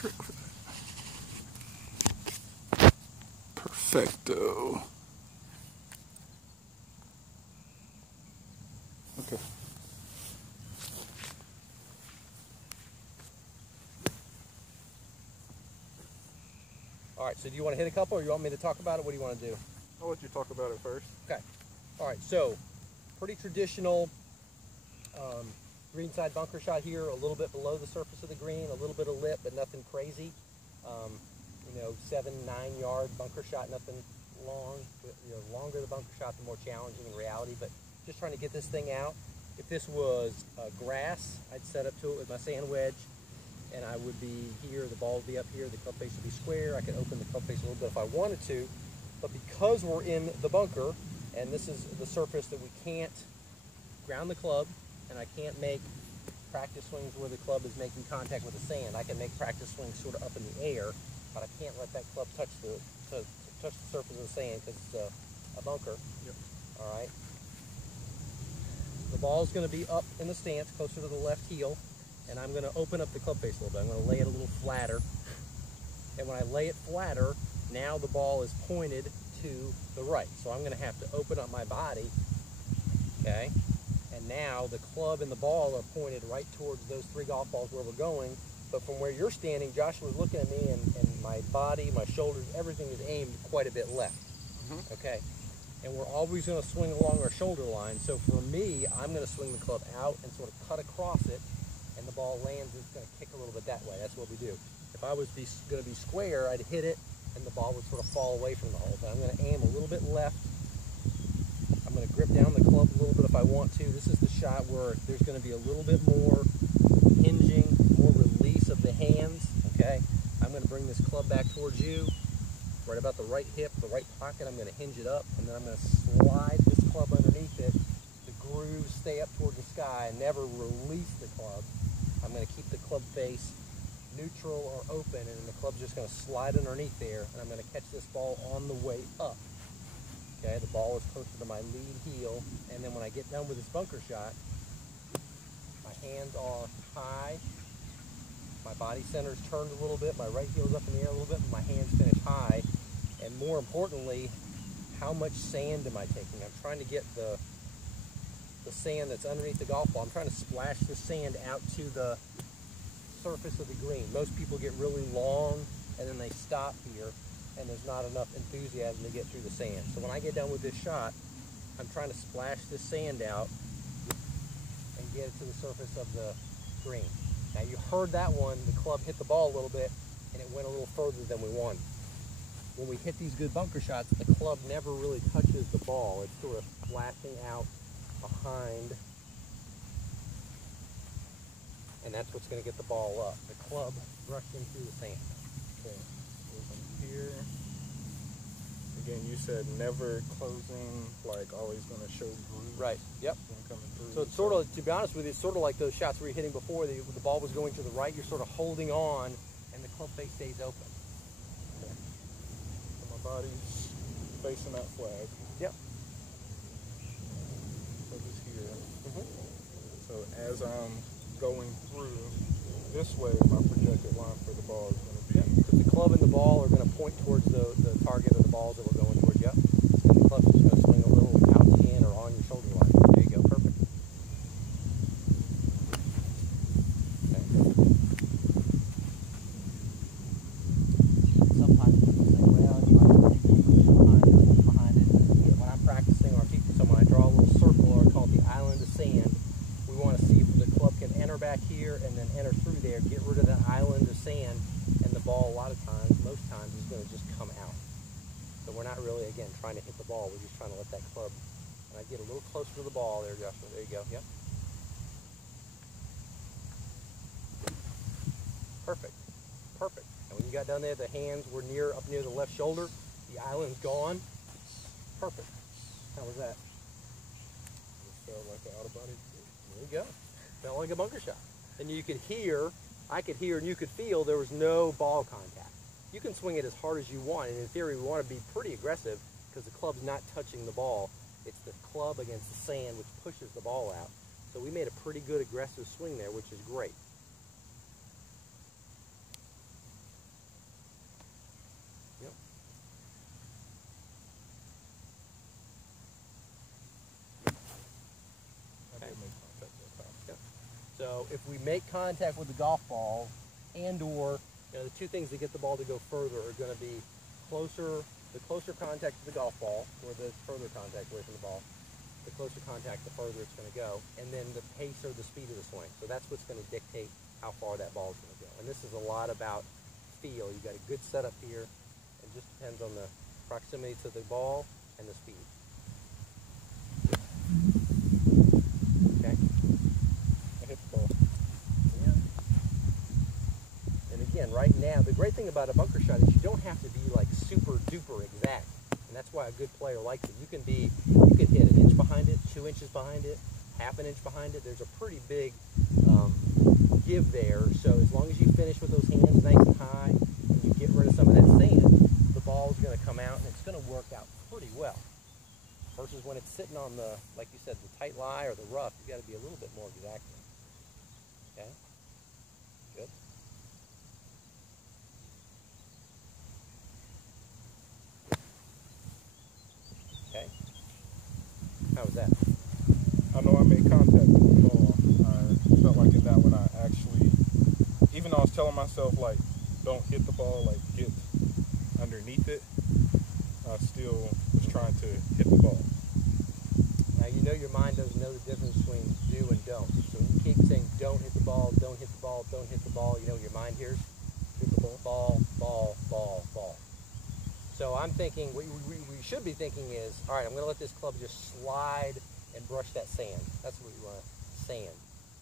trick for that. Perfecto. Okay. All right, so do you want to hit a couple or you want me to talk about it? What do you want to do? I'll let you talk about it first. Okay. All right, so pretty traditional green side bunker shot here, a little bit below the surface of the green, a little bit of lip, but nothing crazy. You know, 7-9 yard bunker shot, nothing long. You know, longer the bunker shot, the more challenging in reality, but just trying to get this thing out. If this was grass, I'd set up to it with my sand wedge, and I would be here, the ball would be up here, the club face would be square. I could open the club face a little bit if I wanted to, but because we're in the bunker, and this is the surface that we can't ground the club, and I can't make practice swings where the club is making contact with the sand. I can make practice swings sort of up in the air, but I can't let that club touch the surface of the sand because it's a bunker. Yep. All right. The ball is going to be up in the stance, closer to the left heel, and I'm going to open up the club face a little bit. I'm going to lay it a little flatter, and when I lay it flatter, now the ball is pointed to the right. So I'm going to have to open up my body, okay? And now the club and the ball are pointed right towards those 3 golf balls where we're going. But from where you're standing, Joshua was looking at me, and my body, my shoulders, everything is aimed quite a bit left, okay? And we're always going to swing along our shoulder line. So for me, I'm going to swing the club out and sort of cut across it, and the ball lands, it's going to kick a little bit that way. That's what we do. If I was going to be square, I'd hit it, and the ball would sort of fall away from the hole. But I'm going to aim a little bit left. I'm going to grip down the club a little bit if I want to. This is the shot where there's going to be a little bit more hinging, more release of the hands, okay? I'm going to bring this club back towards you, right about the right hip, the right pocket. I'm going to hinge it up, and then I'm going to slide this club underneath it. The grooves stay up toward the sky, and never release the club. I'm going to keep the club face neutral or open, and then the club's just going to slide underneath there, and I'm going to catch this ball on the way up. Okay, the ball is closer to my lead heel, and then when I get done with this bunker shot, my hands are high, my body center's turned a little bit, my right heel's up in the air a little bit, and my hands finish high. And more importantly, how much sand am I taking? I'm trying to get the sand that's underneath the golf ball. I'm trying to splash the sand out to the surface of the green. Most people get really long, and then they stop here, and there's not enough enthusiasm to get through the sand. So when I get done with this shot, I'm trying to splash this sand out and get it to the surface of the green. Now you heard that one, the club hit the ball a little bit, and it went a little further than we wanted. When we hit these good bunker shots, the club never really touches the ball. It's sort of flashing out behind, and that's what's going to get the ball up. The club brushing through the sand. Okay, so from here, again, you said never closing, like always going to show grooves. Right, yep. Coming through. So it's sort of, to be honest with you, it's sort of like those shots we were hitting before. The ball was going to the right, you're sort of holding on, and the club face stays open. Okay. So my body's facing that flag. Yep. Club is here. So as I'm going through this way, my projected line for the ball is going to be... Yep. Because the club and the ball are going to point towards the target of the balls that we're going towards. Yep. And the club's just going to swing a little out the in or on your shoulder line. There you go. Perfect. Okay. Sometimes people say, well, you might be behind it. When I'm practicing, so when I draw a little circle, or call it the island of sand, we want to see if the club can enter back here and then enter through there, get rid of that island of sand, and the ball a lot of times, most times, is going to just come out. So we're not really, again, trying to hit the ball. We're just trying to let that club, and I get a little closer to the ball there, Joshua. There you go. Yep. Perfect. Perfect. And when you got down there, the hands were up near the left shoulder. The island's gone. Perfect. How was that? It felt like an out-of-body. There you go. Felt like a bunker shot. And you could hear, I could hear, and you could feel there was no ball contact. You can swing it as hard as you want, and in theory we want to be pretty aggressive because the club's not touching the ball. It's the club against the sand which pushes the ball out. So we made a pretty good aggressive swing there, which is great. So if we make contact with the golf ball, and or the two things that get the ball to go further are going to be the closer contact to the golf ball, or the further contact away from the ball. The closer contact, the further it's going to go, and then the pace or the speed of the swing. So that's what's going to dictate how far that ball is going to go. And this is a lot about feel. You got a good setup here. It just depends on the proximity to the ball and the speed. Okay. I hit the ball. Yeah. And again, right now, the great thing about a bunker shot is you don't have to be like super duper exact. And that's why a good player likes it. You can hit an inch behind it, 2 inches behind it, half an inch behind it. There's a pretty big give there. So as long as you finish with those hands nice and high, and you get rid of some of that sand, the ball's going to come out and it's going to work out pretty well. Versus when it's sitting on the, like you said, the tight lie or the rough, you got to be a little bit more exact. Okay? Good. Okay. How was that? I know I made contact with the ball. I felt like in that one I actually, even though I was telling myself like, don't hit the ball, like get underneath it, I still was trying to hit the ball. Now you know your mind doesn't know the difference between do and don't. So when you keep saying don't hit the ball, don't hit the ball, don't hit the ball, you know what your mind hears? Hit the ball. Ball, ball, ball, ball. So I'm thinking, what we should be thinking is, all right, I'm going to let this club just slide and brush that sand. That's what we want. Sand.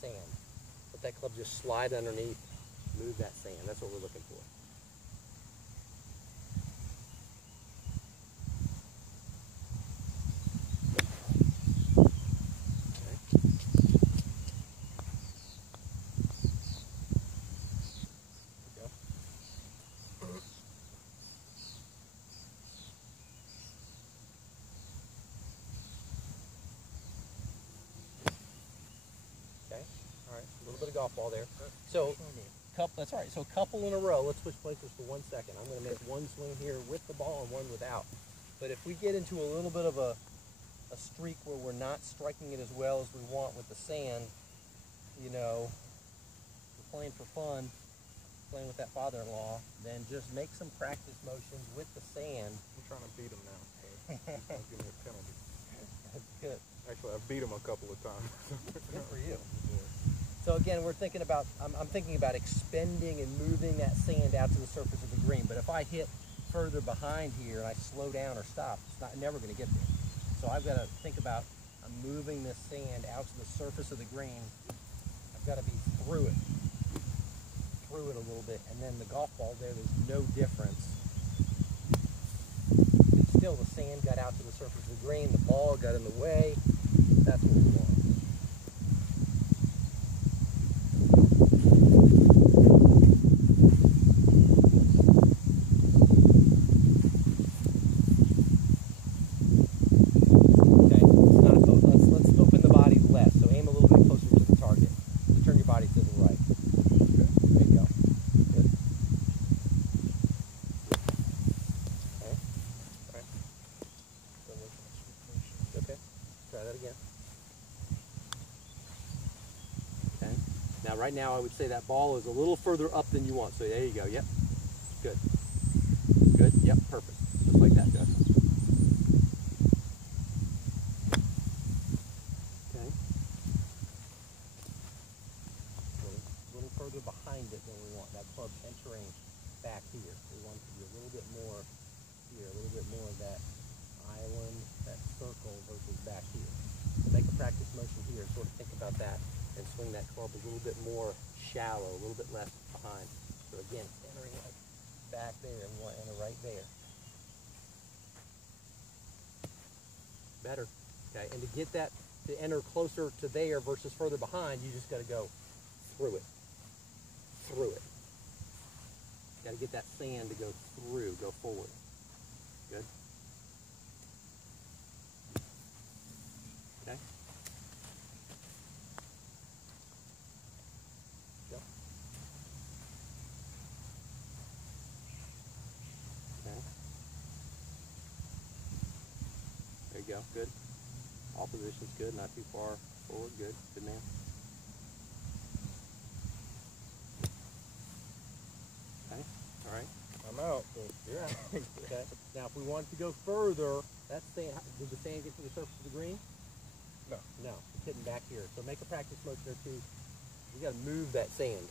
Sand. Let that club just slide underneath, move that sand. That's what we're looking for. Golf ball there. So, that's all right. So a couple in a row. Let's switch places for 1 second. I'm going to make one swing here with the ball and one without. But if we get into a little bit of a streak where we're not striking it as well as we want with the sand, you know, we're playing for fun, playing with that father-in-law, then just make some practice motions with the sand. I'm trying to beat him now. So don't give me a penalty. That's good. Actually, I've beat him a couple of times. Good for you. Yeah. So again, we're thinking about, I'm thinking about expending and moving that sand out to the surface of the green. But if I hit further behind here and I slow down or stop, it's never going to get there. So I've got to think about, I'm moving this sand out to the surface of the green. I've got to be through it a little bit. And then the golf ball there's no difference. It's still the sand got out to the surface of the green, the ball got in the way. That's what we want. Right now, I would say that ball is a little further up than you want. So there you go. Yep. Good. Good. Yep. Perfect. Just like that, Jeff. Okay. A little further behind it than we want. That club entering back here. We want it to be a little bit more here, a little bit more of that island, that circle versus back here. So make a practice motion here. Sort of think about that. And swing that club a little bit more shallow, a little bit less behind. So again, entering like back there, and we want to enter right there. Better. Okay, and to get that to enter closer to there versus further behind, you just got to go through it. Through it. Got to get that sand to go through, go forward. Good. Okay. There you go, good. All positions good, not too far forward, good, good man. we wanted to go further, that's sand. Did the sand get to the surface of the green? No. No, it's hitting back here. So make a practice motion there too. You got to move that sand.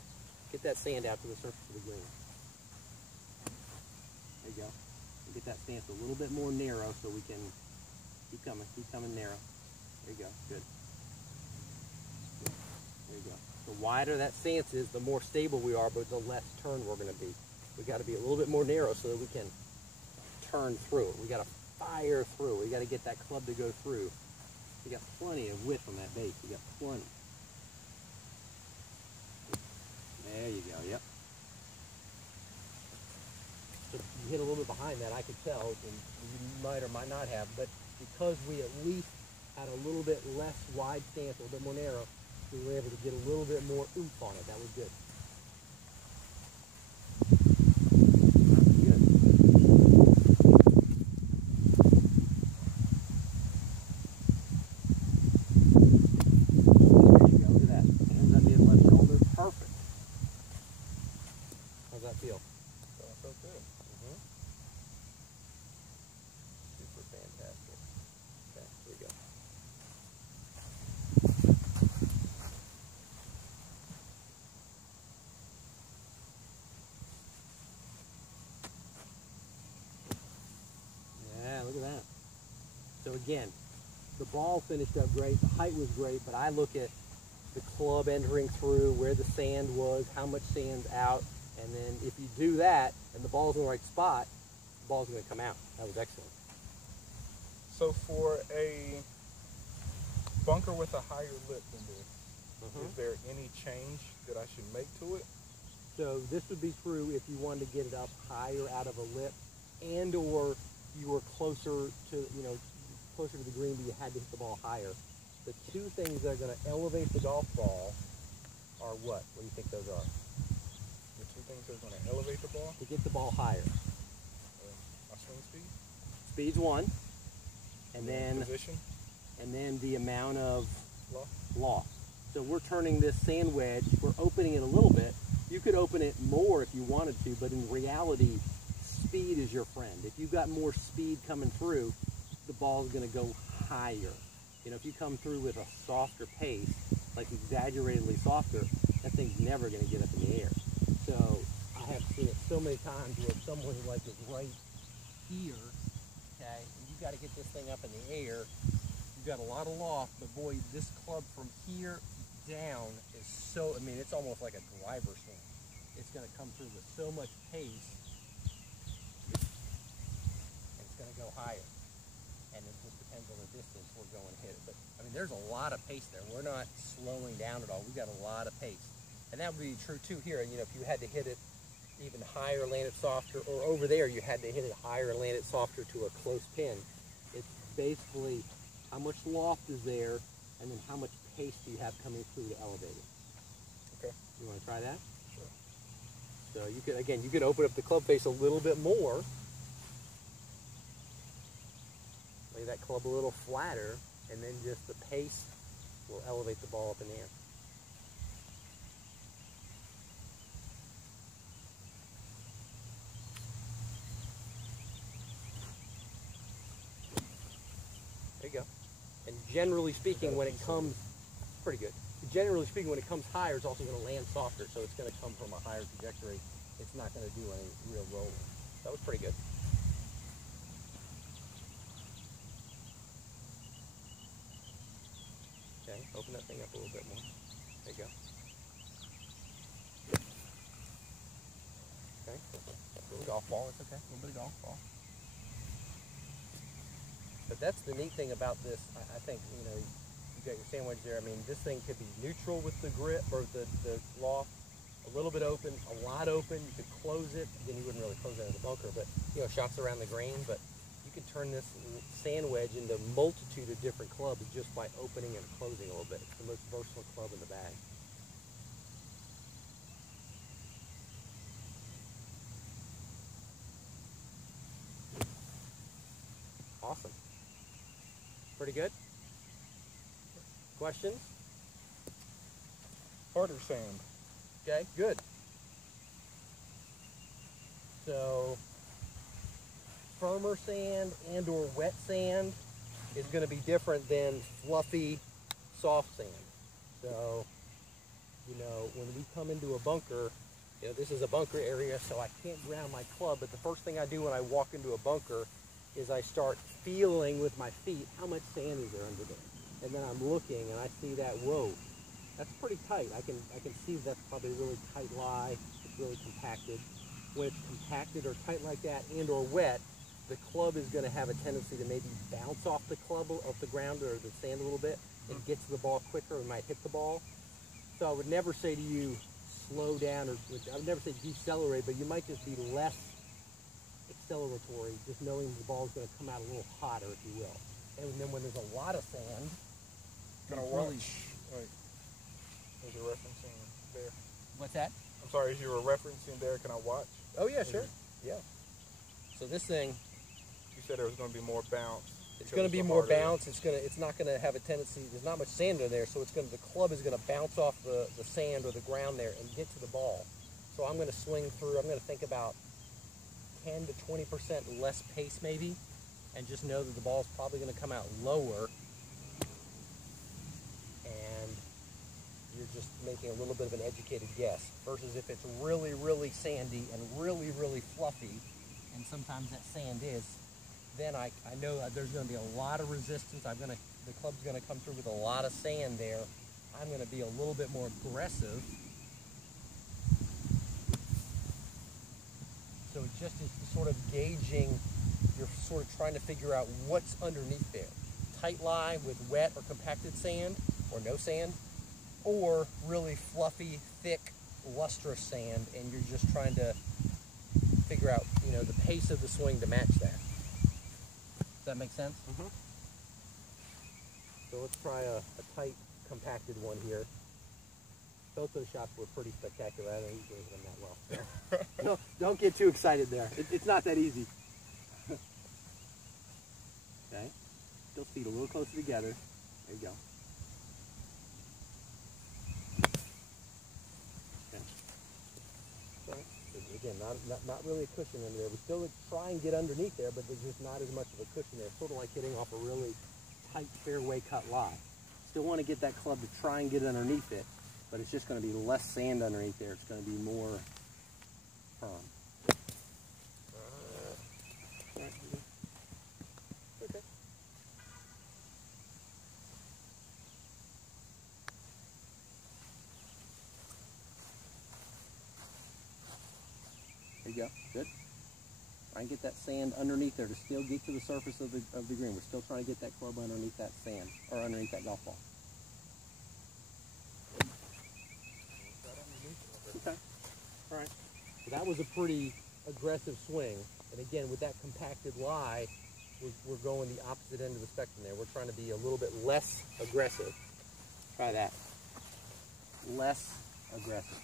Get that sand out to the surface of the green. There you go. And get that stance a little bit more narrow so we can keep coming narrow. There you go, good. There you go. The wider that stance is, the more stable we are, but the less turn we're going to be. We got to be a little bit more narrow so that we can turn through it. We got to fire through. We got to get that club to go through. You got plenty of width on that base. You got plenty. There you go. Yep. So you hit a little bit behind that, I could tell, and you might or might not have, but because we at least had a little bit less wide stance, a little bit more narrow, we were able to get a little bit more oomph on it. That was good. Good. There you go. Look at that. Hands up the left shoulder. Perfect. How's that feel? So good. Super fantastic. Okay, here we go. Yeah, look at that. So again, the ball finished up great, the height was great, but I look at the club entering through, where the sand was, how much sand's out, and then if you do that and the ball's in the right spot, the ball's going to come out. That was excellent. So for a bunker with a higher lip than this, is there any change that I should make to it? So this would be true if you wanted to get it up higher out of a lip, and or you were closer to, closer to the green, but you had to hit the ball higher. The two things that are going to elevate the golf ball are what? What do you think those are? The two things that are going to elevate the ball? To get the ball higher. My swing speed? Speed's one, and then position? And then the amount of Loft? loft. So we're turning this sand wedge, we're opening it a little bit. You could open it more if you wanted to, but in reality, speed is your friend. If you've got more speed coming through, the ball's going to go higher. If you come through with a softer pace, like exaggeratedly softer, that thing's never going to get up in the air. So I have seen it so many times where someone like is right here, okay, and you've got to get this thing up in the air. You've got a lot of loft, but boy, this club from here down is so, it's almost like a driver swing. It's going to come through with so much pace, and it's going to go higher. And it just depends on the distance we're going to hit it. But, there's a lot of pace there. We're not slowing down at all. We've got a lot of pace. And that would be true, too, here. If you had to hit it even higher, land it softer, or over there, you had to hit it higher and land it softer to a close pin. It's basically how much loft is there, and then how much pace do you have coming through to elevate it. Okay. You want to try that? Sure. So you could open up the club face a little bit more. Lay that club a little flatter, and then just the pace will elevate the ball up in the air. There you go. And generally speaking, when it comes, pretty good. Generally speaking, when it comes higher, it's also going to land softer, so it's going to come from a higher trajectory. It's not going to do any real rolling. That was pretty good. Okay, open that thing up a little bit more. There you go. Okay, a little golf ball, it's okay. A little bit of golf ball. But that's the neat thing about this. I think, you got your sandwich there. This thing could be neutral with the grip or the loft, a little bit open, a lot open. You could close it. Again, you wouldn't really close it in the bunker, but shots around the green. But you could turn this sand wedge into a multitude of different clubs just by opening and closing a little bit. It's the most versatile club in the bag. Awesome. Pretty good. Questions? Harder sand. Okay, good. So firmer sand and or wet sand is going to be different than fluffy, soft sand. So, you know, when we come into a bunker, you know, this is a bunker area, so I can't ground my club, but the first thing I do when I walk into a bunker is I start feeling with my feet how much sand is there under there. And then I'm looking and I see that, whoa, that's pretty tight. I can see that's probably a really tight lie. It's really compacted. When it's compacted or tight like that and or wet, the club is going to have a tendency to maybe bounce off the club, off the ground or the sand a little bit and get to the ball quicker and might hit the ball. So I would never say to you, slow down, or I would never say decelerate, but you might just be less acceleratory, just knowing the ball is going to come out a little hotter, if you will. And then when there's a lot of sand, Can I watch? Like, as you're referencing there. What's that? I'm sorry, as you were referencing there, can I watch? Oh yeah, sure. Yeah. So this thing, You said there was going to be more bounce. it's going to be more bounce. It's not going to have a tendency. There's not much sand in there, so the club is going to bounce off the sand or the ground there and get to the ball. So I'm going to swing through. I'm going to think about 10 to 20% less pace maybe, and just know that the ball is probably going to come out lower. And you're just making a little bit of an educated guess. Versus if it's really, really sandy and really, really fluffy, and sometimes that sand is, then I know that there's going to be a lot of resistance. The club's going to come through with a lot of sand there. I'm going to be a little bit more aggressive. So it just is sort of gauging, you're sort of trying to figure out what's underneath there. Tight lie with wet or compacted sand, or no sand, or really fluffy, thick, lustrous sand, and you're just trying to figure out, you know, the pace of the swing to match that. Does that make sense? Mm-hmm. So let's try a tight, compacted one here. Both those shots were pretty spectacular. I don't usually hit them that well. So. No, don't get too excited there. It's not that easy. Okay. Still feet a little closer together. There you go. Okay. So, again, not really a cushion under there. We still try and get underneath there, but there's just not as much of a cushion there. It's sort of like hitting off a really tight fairway cut lie. Still want to get that club to try and get underneath it, but it's just going to be less sand underneath there. It's going to be more firm. Okay. There you go. Good. Try and get that sand underneath there to still get to the surface of the green. We're still trying to get that club underneath that sand, or underneath that golf ball. Okay. All right. So that was a pretty aggressive swing. And again, with that compacted lie, we're going the opposite end of the spectrum there. We're trying to be a little bit less aggressive. Try that. Less aggressive.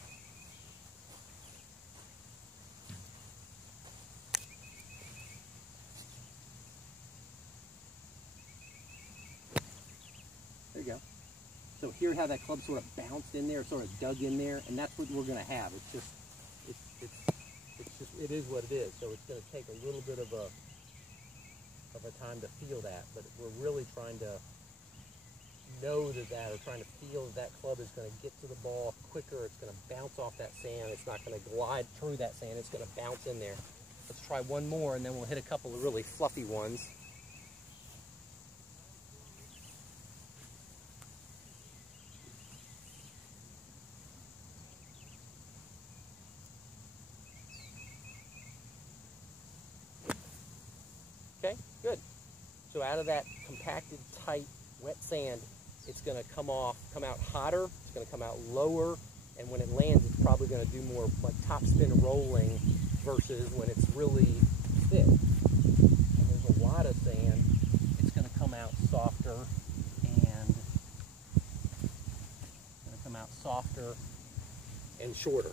There you go. So hear how that club sort of bounced in there, sort of dug in there, and that's what we're going to have. It's just, it is what it is. So it's going to take a little bit of a time to feel that, but we're really trying to know that, or trying to feel that club is going to get to the ball quicker. It's going to bounce off that sand. It's not going to glide through that sand. It's going to bounce in there. Let's try one more, and then we'll hit a couple of really fluffy ones. Okay, good. So out of that compacted, tight, wet sand, it's going to come out hotter, it's going to come out lower, and when it lands, it's probably going to do more like topspin rolling versus when it's really thick. And there's a lot of sand, it's going to come out softer, and it's going to come out softer and shorter.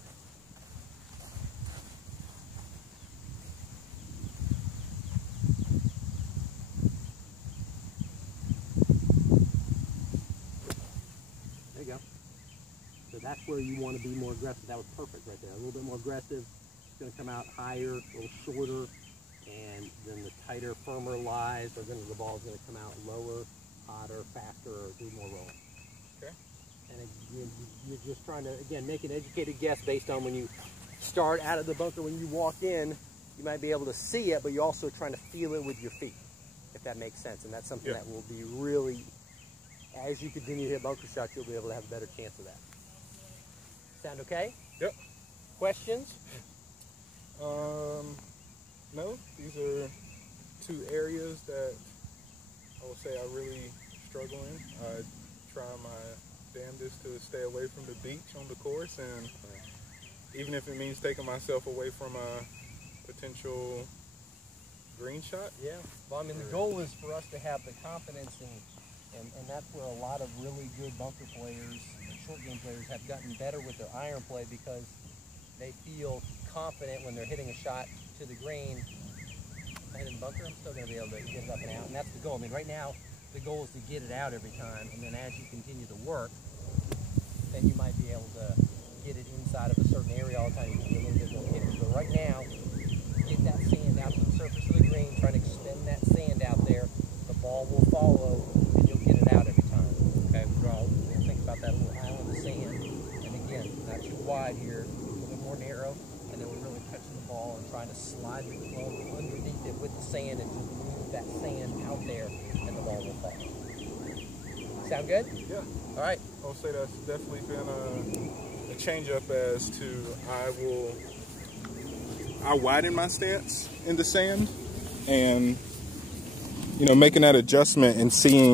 So that's where you want to be more aggressive. That was perfect right there. A little bit more aggressive. It's going to come out higher, a little shorter. And then the tighter, firmer lies, or then the ball's going to come out lower, hotter, faster, or do more rolling. Okay. And again, you're just trying to, again, make an educated guess based on when you start out of the bunker. When you walk in, you might be able to see it, but you're also trying to feel it with your feet, if that makes sense. And that's something that will be really, as you continue to hit bunker shots, you'll be able to have a better chance of that. Sound okay? Yep. Questions? No, these are two areas that I will say I really struggle in. I try my damnedest to stay away from the beach on the course, and even if it means taking myself away from a potential green shot. Yeah. Well, I mean, the goal is for us to have the confidence, and that's where a lot of really good bunker players and short game players have gotten better with their iron play, because they feel confident when they're hitting a shot to the green. If I hit in the bunker, I'm still going to be able to get it up and out, and that's the goal. I mean, right now, the goal is to get it out every time, and then as you continue to work, then you might be able to get it inside of a certain area all the time. You can be a little bit more hitter. But right now, get that sand out to the surface of the green, trying to extend that sand out there. The ball will follow, and you'll get it out every time. Okay, we'll think about that little island of sand. And again, not too wide here, a little bit more narrow, and then we're really touching the ball and trying to slide the club underneath it with the sand and just move that sand out there, and the ball will fall. Sound good? Yeah. All right. I'll say that's definitely been a change up as to I widen my stance in the sand, and making that adjustment and seeing